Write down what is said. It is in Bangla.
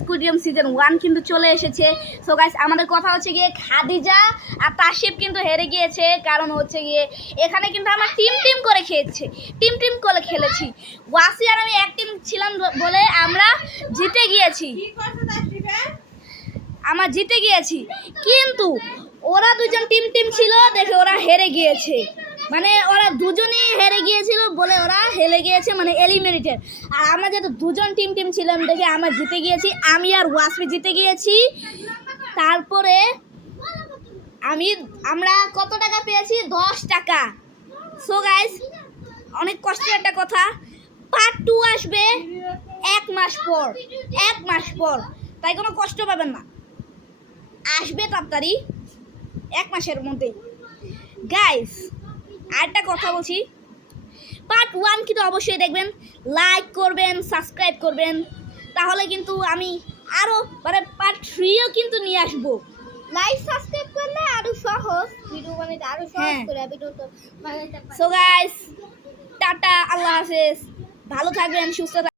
স্কুডিয়াম সিজন 1 কিন্তু চলে এসেছে। সো গাইস আমাদের কথা হচ্ছে গিয়ে খাদিজা আর তাশিফ কিন্তু হেরে গিয়েছে, কারণ হচ্ছে গিয়ে এখানে কিন্তু আমরা টিম করে খেয়েছি, টিম করে খেলেছি। ওয়াসি আর আমি এক টিম ছিলাম বলে আমরা জিতে গিয়েছি, কিন্তু ওরা দুজন টিম ছিল দেখে ওরা হেরে গিয়েছে, মানে ওরা দুজনই হেরে গিয়েছিল বলে ওরা হেরে গিয়েছে, মানে এলিমিনেটেড। আর আমরা যেহেতু দুজন টিম ছিলাম দেখে আমরা জিতে গিয়েছি, আমি আর ওয়াসফি জিতে গিয়েছি। তারপরে আমরা কত টাকা পেয়েছি? 10 টাকা। সো গাইস অনেক কষ্টের একটা কথা, পার্ট 2 আসবে 1 মাস পর, তাই কোনো কষ্ট পাবেন না, আসবে তাড়াতাড়ি 1 মাসের মধ্যেই। গাইস আরেকটা কথা বলছি, পার্ট 1 কিন্তু অবশ্যই দেখবেন, লাইক করবেন, সাবস্ক্রাইব করবেন, তাহলে কিন্তু আমি আরও মানে পার্ট 3ও কিন্তু নিয়ে আসবো। লাইক সাবস্ক্রাইব করলে আরো সহজ ভিডিও বানাইতে, আরো সহজ করে ভিডিও তো বানাইতে পারি। সো গাইস টাটা, আল্লাহ হাফেজ, ভালো থাকবেন, সুস্থ থাকবেন।